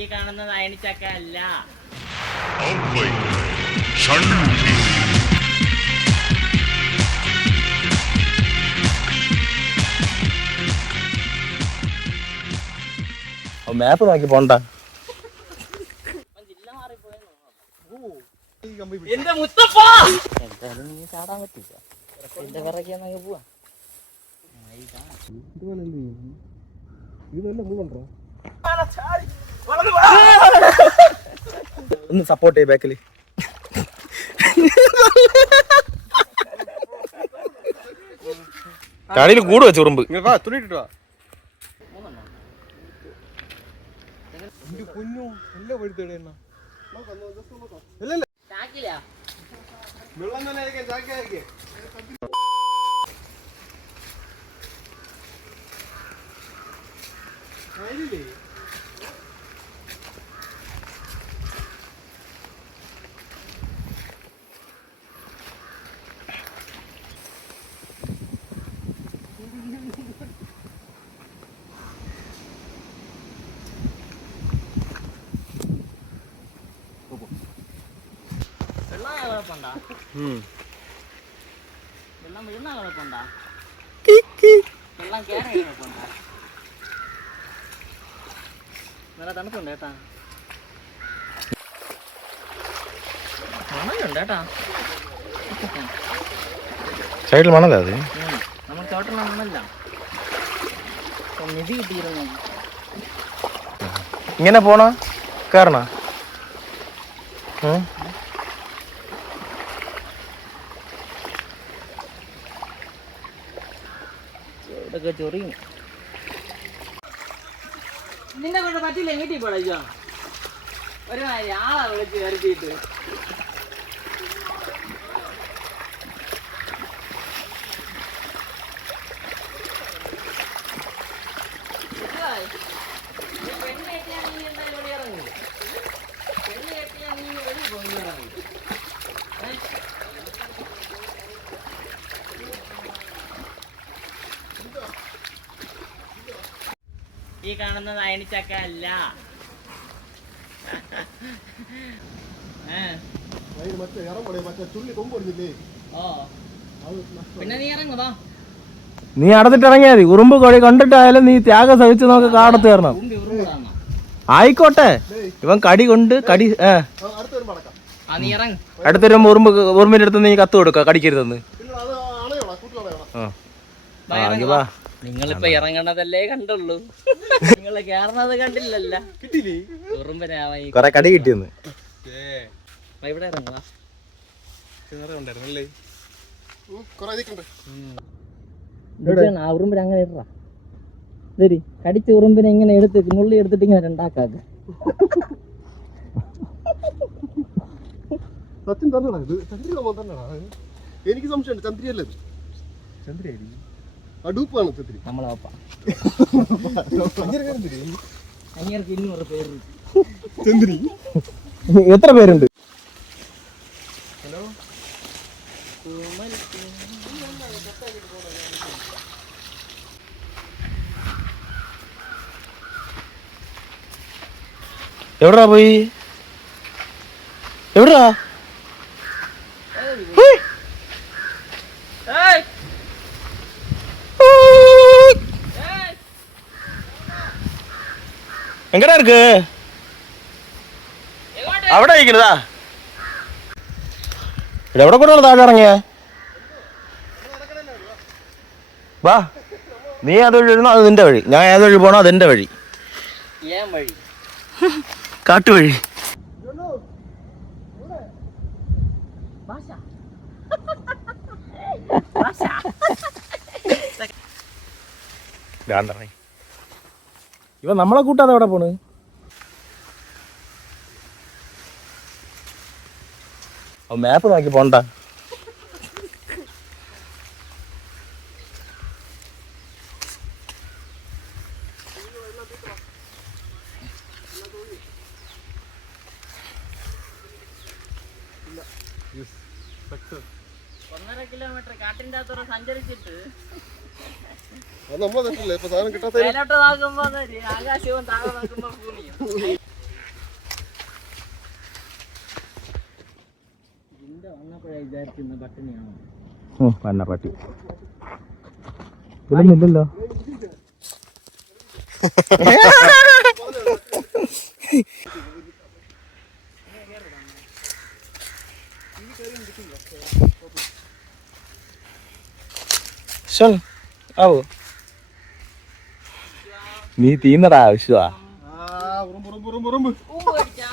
ഈ കാണുന്നത് അയണിച്ചക്ക അല്ല. മാപ്പ് നോക്കി പോണ്ട. എന്റെ മുത്തപ്പ എന്തായാലും നീ ചാടാൻ പറ്റില്ല. എന്റെ പിറകെ പോവാ. ഒന്ന് സപ്പോർട്ട് ചെയ്യ ബാക്കില്. കളിയിൽ കൂട് വെച്ച് ഉറുമ്പ്. തുണിട്ടാ വെള്ളം വീണ കുഴപ്പമുണ്ടാ? വെള്ളം കേറാൻ കുഴപ്പമുണ്ടാ? നല്ല തണുപ്പുണ്ട് കേട്ടാ. മണലുണ്ട് കേട്ടാ. സൈഡിൽ മണല. അത് നമ്മൾ ചോട്ടുള്ള മണല്ല. നിധി കിട്ടിയിരുന്നു. ഇങ്ങനെ പോണ കേറണ. ഇതൊക്കെ ചൊറിയും. നിന്നെ കൊണ്ട് പറ്റില്ല. വീട്ടിൽ പോടാ. ഒരു ആളെ വിളിച്ച് കരുതിയിട്ട് ഈ കാണുന്നത് അയണിച്ചക്ക അല്ല. പിന്നെ നീ ഇറങ്ങുവാ. നീ അടത്തിട്ട് ഇറങ്ങിയാ മതി. ഉറുമ്പ് കൊഴി കണ്ടിട്ടായാലും നീ ത്യാഗം സഹിച്ച് നോക്ക്. കാടത്ത് കയറണം. ആയിക്കോട്ടെ. ഇവൻ കടി കൊണ്ട് കടി അടുത്തൊരു ഉറുമ്പിന്റെ അടുത്ത് നീ കത്ത് കൊടുക്ക കടിക്കരുതെന്ന്. വാ. നിങ്ങളിപ്പോ ഇറങ്ങണതല്ലേ കണ്ടുള്ളൂ. നിങ്ങള് കേറണത് കണ്ടില്ലല്ല. കൊറേ കടി കിട്ടിയെന്ന്. ഇവിടെ ഇറങ്ങാ. ഉറുമ്പിന് അങ്ങനെ ഇടറാ. ശരി, കടിച്ച ഉറുമ്പിനെ ഇങ്ങനെ എടുത്ത് നുള്ളി എടുത്തിട്ട് ഇങ്ങനെ രണ്ടാക്കാക്ക. സത്യം തന്നെയാണ് ഇത്. ചന്ദ്രി എനിക്ക് സംശയമുണ്ട്. ചന്ദ്രിയല്ലേ ചന്ദ്രയായിരിക്കും. അടൂപ്പാണ് ചന്ദ്രി. നമ്മളപ്പ അങ്ങേർക്ക് 200 പേര്. ചന്ദ്രി എത്ര പേരുണ്ട്? ഹലോ. എവിടാ പോയി? എവിടാ? എങ്ങടാ இருக்கு? അവിടെ ഇരിക്കുന്നതാ. എവിടെ കൂടെ താഴെ ഇറങ്ങിയ? വാ. നീ ഏതൊഴി എഴുന്നോ അത് നിന്റെ വഴി. ഞാൻ ഏതൊഴി പോണോ അതെന്റെ വഴി. കാട്ടുവഴി. ഇവ നമ്മളെ കൂട്ടാതെ എവിടെ പോണ്? മാപ്പ് നോക്കി പോണ്ട. ഒന്നര കിലോമീറ്റർ കാട്ടിൻ്റെ അകത്തോടെ സഞ്ചരിച്ചിട്ട് അത് നമ്മളെ തെറ്റല്ലേ ഇപ്പൊ സാധനം കിട്ടാത്ത മേലോട്ട് നോക്കുമ്പോ ആകാശവും താഴെ നോക്കുമ്പോ ഭൂമിയും. ഇതിന്റെ വന്നപ്പോഴാ വിചാരിക്കുന്ന പട്ടിണിയാണോ? പന്ന പട്ടി ഇല്ലല്ലോ. ആവോ നീ തീന്നടാ ആവശ്യമാ. ഉമ്പ് കടിച്ചാ?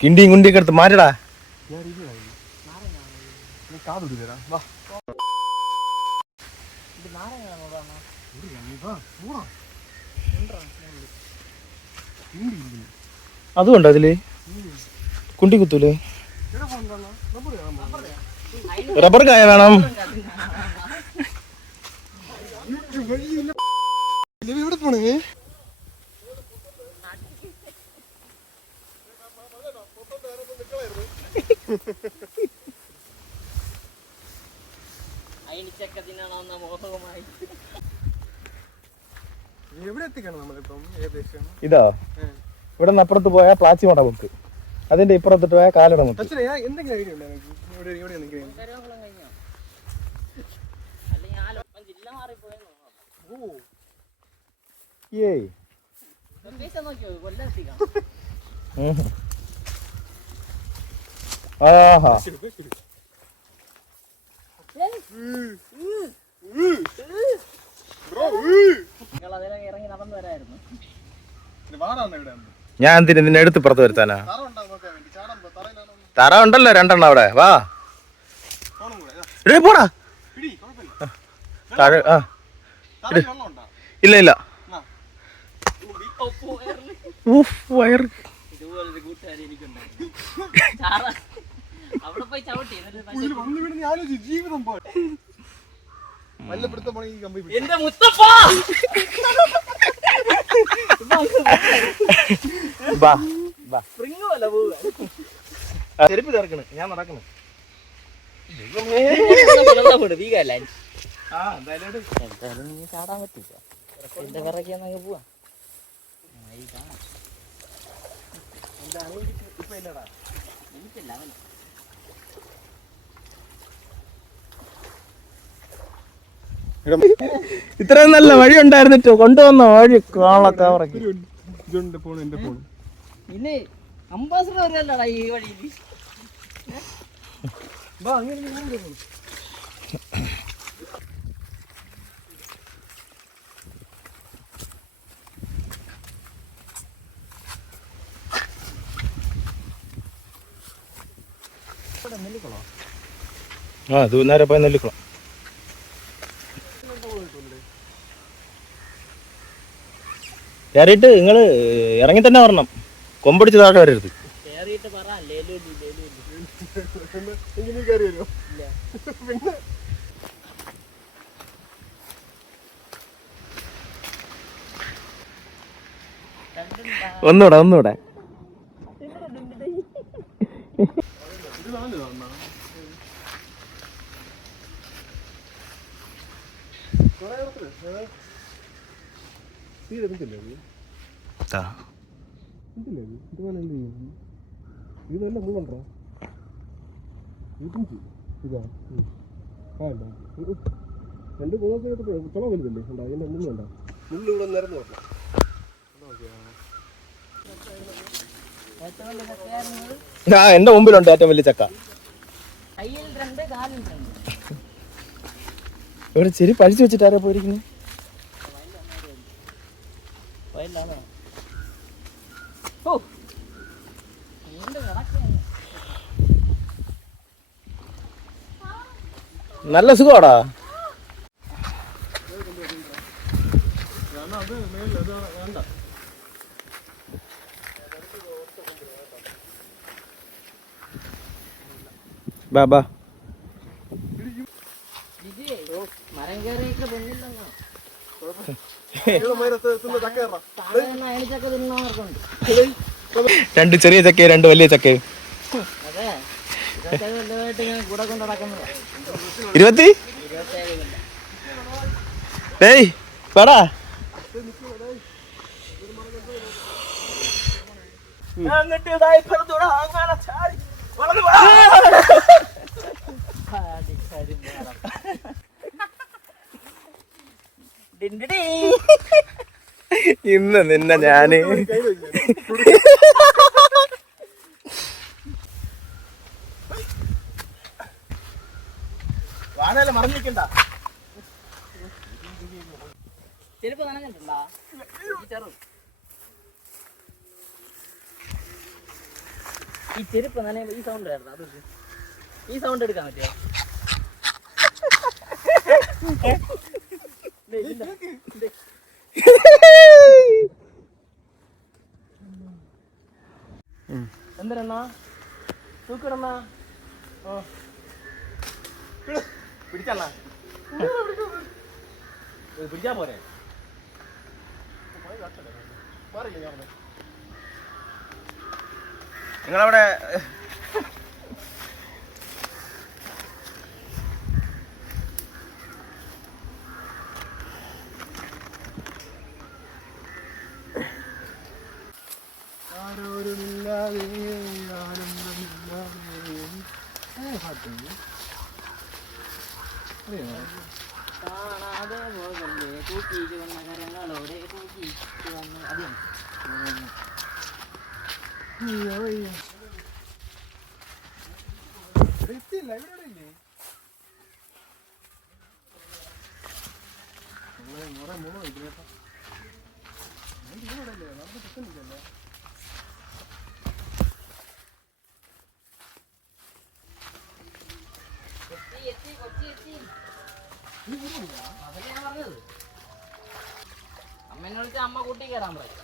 കിണ്ടിയും കുണ്ടിയൊക്കെ എടുത്ത് മാറ്റടാ. അതുകൊണ്ടോ അതില് കുണ്ടി കുത്തൂലേ? റബ്ബർ കായ വേണം. എവിടെ പോണേ? അയിനിച്ചക്കത്തിനാണെന്ന മോഹവുമായി എവിടെ എത്തിക്കണം നമ്മളിപ്പം ഏകദേശം? ഇതോ ഇവിടെ നിന്ന് അപ്പുറത്ത് പോയാൽ പ്ലാച്ചി മട മുക്ക്, അതിന്റെ ഇപ്പുറത്തിട്ട് പോയാൽ കാലട മുക്ക്. എന്തെങ്കിലും ഐഡിയ ഉണ്ടോ ഇവിടെ ഇവിടെ എന്തെങ്കിലും? കരോകുളം കഴിഞ്ഞോ? അല്ലെങ്കിൽ ആലപ്പുഴ ജില്ല മാറിപ്പോയെന്നോ? ഏയ് ലൊക്കേഷൻ നോക്കിയോ? കൊല്ലെത്തിക്കാം. ആഹാ നിങ്ങൾ അതിലെ ഇറങ്ങി നടന്നു വരായിരുന്നു. ഞാൻ എന്തിനു നിന്നെ എടുത്ത് പുറത്ത് വരുത്താനാ? തറ ഉണ്ടല്ലോ രണ്ടെണ്ണം അവിടെ. വാ ഇടേ പോടാ താഴെ. ആ ഇല്ല ഇല്ല. വയറ് ഇതുപോലൊരു കൂട്ടുകാരി എനിക്കുണ്ടായിരുന്നു. അവിടെ പോയി ചവിട്ടി ജീവിതം എന്റെ മുത്തപ്പാ. സ്പ്രിങ് പോലെ പോവുക. ചെരുപ്പ് ചേർക്കണ്, ഞാൻ നടക്കണ്. എന്തായാലും നീ ചാടാൻ പറ്റില്ല. എന്റെ പിറകെ പോവാ. എനിക്കില്ല അവൻ. ഇത്രയും നല്ല വഴി ഉണ്ടായിരുന്നിട്ടോ കൊണ്ടുവന്ന വഴി കാളൊക്കെ ഉറക്കി. ഇനി അംബാസഡർ വരെയല്ലടാ ഈ വഴിയിൽ. ആ ഇത് നേരെ പോയി നെല്ലിക്കുളം. കയറിയിട്ട് നിങ്ങള് ഇറങ്ങി തന്നെ വരണം, കൊമ്പടിച്ച് താഴെ വരരുത്. കേറിയിട്ട് പറ ലേലു ഒന്നൂടെ ഒന്നൂടെ. ഇതല്ല മൂന്നോ ഇതാ രണ്ട് മൂന്നത്തെ കുളം വലുതല്ലേ ഉണ്ടോ? അതിന്റെ മുള്ളുണ്ടോ? മുള്ളു ഇവിടെ നിരന്ന് നോക്കാം. ആ എന്റെ മുമ്പിലുണ്ട് ഏറ്റവും വലിയ ചക്ക. കയ്യിൽ 2 കാലിൽ 2. ഇവിടെ ചെരി പഴിച്ചു വെച്ചിട്ട് ആരാ പോയിരിക്കുന്നത്? നല്ല സുഖമാടാ. ബാബാ മരം കയറിയൊക്കെ പെണ്ണില്ലെന്നോ? ചക്ക അയണിച്ചക്ക തിന്നവർക്കുണ്ട്. രണ്ട് ചെറിയ ചക്കയും രണ്ട് വലിയ ചക്കയും. അതെ വലുതായിട്ട് ഞാൻ കൂടെ കൊണ്ട് നടക്കുന്നതാ. 20. ഏയ് പറ. ഇന്ന് നിന്നെ ഞാന് വാഴയില മറന്നിരിക്കണ്ട. ചെരുപ്പ് നനഞ്ഞിട്ടുണ്ടാ? ഈ ചെരുപ്പ് നനയുമ്പോ ഈ സൗണ്ട് ആയിരുന്നു. അത് ഈ സൗണ്ട് എടുക്കാൻ പറ്റുമോ? എന്തിനാ തൂക്കിടന്നാ പിടിച്ചല്ല പിടിച്ചാ പോരെ. നിങ്ങളവിടെ കാണാതെ പോകല്ലേ തൂക്കിയിട്ട് വന്ന കരങ്ങളോടെ തൂക്കിയിട്ട് വന്ന് അതെ അമ്മേനെ വിളിച്ച അമ്മ കൂട്ടി കയറാൻ പറയും.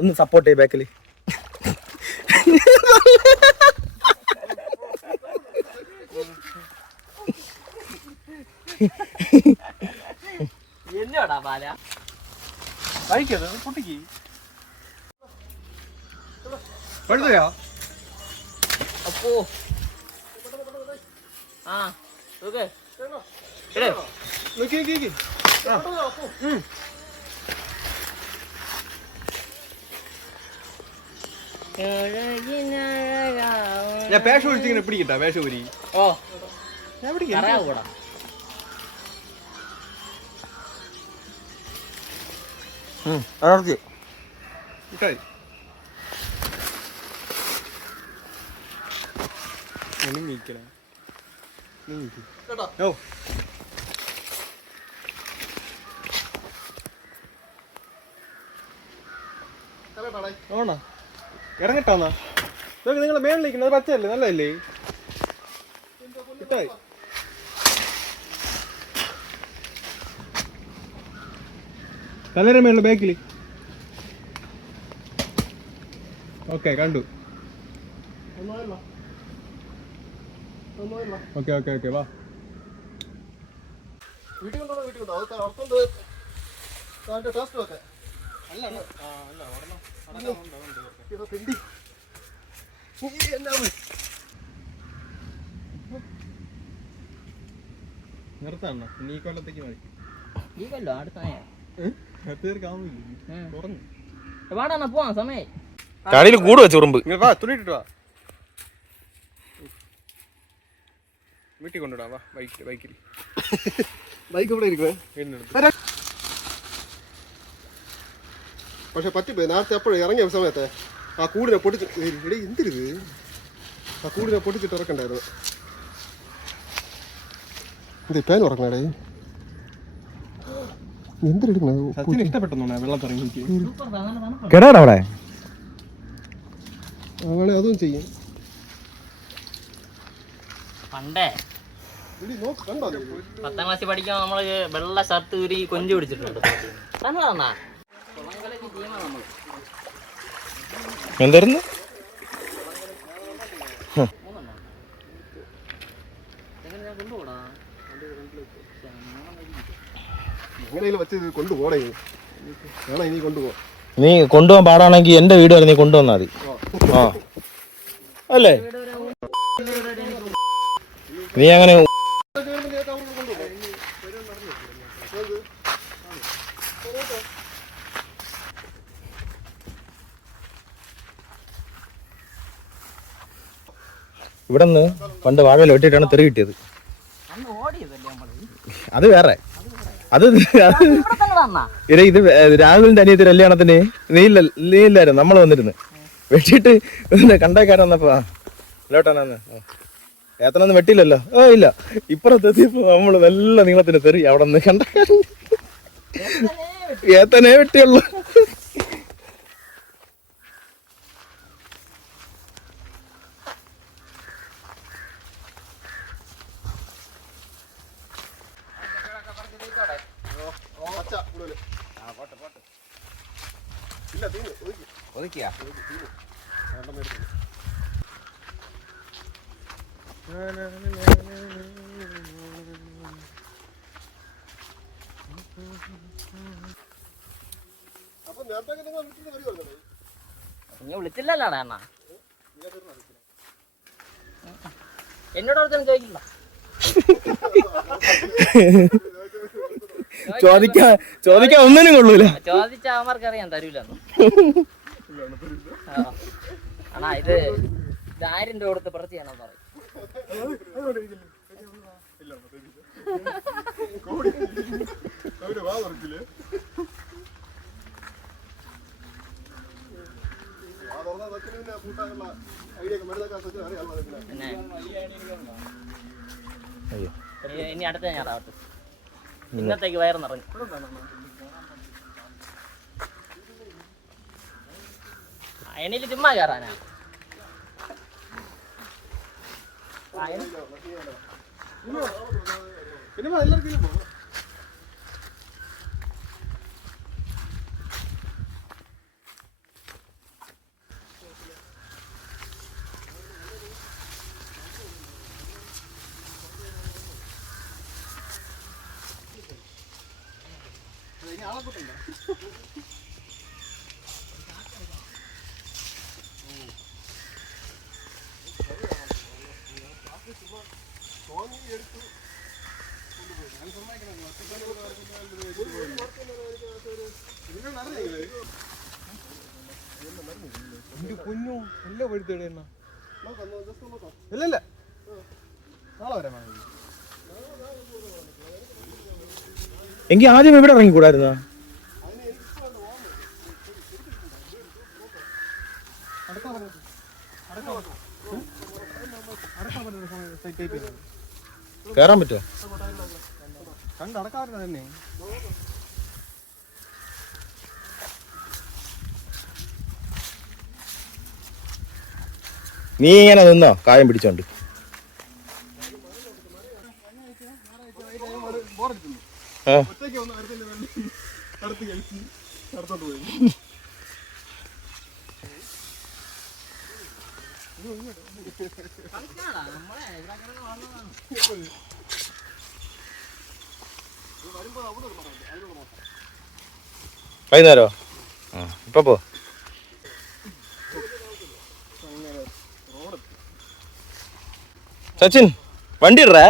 ഒന്ന് സപ്പോർട്ട് ചെയ്യ ബാക്കില്. എന്നോടാ ബാല പൊട്ടിക്ക് അപ്പോ ആ ഓക്കെ ഞാൻ പേശ ഒഴിച്ചിങ്ങനെ പിടിക്കട്ടാ. പേശ ഊരി ഓ കൂടാ ഇറങ്ങട്ടാന്നാ നിങ്ങളെ മേളിലിരിക്കുന്നത് പച്ചയല്ലേ നല്ലതല്ലേ കിട്ടായി. കല്ലറ മേളിലെ ബാക്കിൽ ഓക്കെ കണ്ടു. ഓക്കെ ഓക്കെ ഓക്കെ വാ വീട്ടിൽ കൊണ്ടോ. വീട്ടിൽ കൊണ്ടോ അത് അർത്ഥമുണ്ട്. ടേസ്റ്റ് ഒക്കെ നിർത്താണോ നീ കൊല്ലത്തേക്ക് മതി. ഈ കൊല്ലോ അടുത്ത തുറന്നു വാടാ പോവാം സമയം. കടയിൽ കൂട് വെച്ച് ഉറുമ്പ്. തുണിട്ടിട്ട് വാ. വീട്ടിൽ കൊണ്ടുവിടാ വാ. ബൈക്കിൽ ബൈക്ക് ഇവിടെ ഇരിക്കുവേ. പക്ഷെ പറ്റിപ്പോയി നേരത്തെ എപ്പോഴും ഇറങ്ങിയ സമയത്തെ ആ കൂടിനെ പൊട്ടിച്ച് എന്തിരുത് ആ കൂടിനെ പൊട്ടിച്ചിട്ട് ഇറക്കണ്ടായിരുന്നു. എന്ത് പേൻ ഉറങ്ങണേ എന്തിനാ ഇഷ്ടപ്പെട്ടു വെള്ളത്തിറങ്ങി കേടാവിടെ അങ്ങനെ അതും ചെയ്യും. പണ്ടേ 10ാം ക്ലാസ്സിൽ പഠിക്കുമ്പോൾ നമ്മള് വെള്ള ഷർട്ട് ഊരി കൊഞ്ചു പിടിച്ചിട്ടുണ്ട്. എന്തായിരുന്നു കൊണ്ടുപോടാ. എങ്ങനെയെങ്കിലും വെച്ച് കൊണ്ടുപോടേ. വേണം ഇനി കൊണ്ടുപോ. നീ കൊണ്ടുപോകാൻ പാടാണെങ്കിൽ എന്റെ വീട് വരെ നീ കൊണ്ടുവന്നാ മതി. ആ അല്ലേ നീ അങ്ങനെ ഇവിടെ നിന്ന് പണ്ട് വാഴയിൽ വെട്ടിയിട്ടാണ് തെറി കിട്ടിയത്. അന്ന് ഓടിയതല്ലേ നമ്മള്. അത് വേറെ. അത് ഇവിടെ തന്നെ വന്നാ. ഇത് രാഹുലിന്റെ അനിയത്തി കല്യാണത്തിന് നീ ഇല്ലായിരുന്നു, നമ്മൾ വന്നിരുന്നു വെട്ടിയിട്ട് കണ്ടേക്കാരൻ വന്നപ്പോ ലോട്ടാനാന്ന് ഏത്തനൊന്നും വെട്ടിയില്ലല്ലോ. ഓ ഇല്ല, ഇപ്പുറത്തെത്തിയപ്പോ നമ്മള് നല്ല നീളത്തിന് തെറി അവിടെ നിന്ന് കണ്ടേക്കാരൻ ഏത്തനേ വെട്ടിയുള്ളു. ഒതുക്കിയാ നീ വിളിച്ചില്ലല്ലോടാ അണ്ണാ. എന്നോട് ഒരുത്തനും ചോദിക്കില്ല. ചോദിക്കാൻ ഒന്നിനും കൊള്ളൂല. ചോദിച്ച അവന്മാർക്ക് അറിയാൻ തരൂലെന്ന്. അണ്ണാ ഇത് 1000 രൂപ കൊടുത്ത് പറിച്ച് ചെയ്യണമെന്ന് പറയും. പിന്നെ ഇനി അടുത്ത ഞാറാവട്ടെ. ഇന്നത്തേക്ക് വയറ് നിറഞ്ഞു. അയണില് ചുമ്മാ കയറാനാ. കുഞ്ഞു നല്ല പഴുത്തേട ഇല്ലല്ല നാളെ വരാം. എങ്കിൽ ആദ്യം ഇവിടെ ഇറങ്ങിക്കൂടായിരുന്ന? കേറാൻ പറ്റുമോ? കണ്ടടക്കാറുണ്ട് തന്നെ. നീ ഇങ്ങനെ നിന്നോ കായം പിടിച്ചോണ്ട്? വൈകുന്നേരോ? ആ ഇപ്പൊ പോ. സച്ചിൻ വണ്ടി ഇടറേ.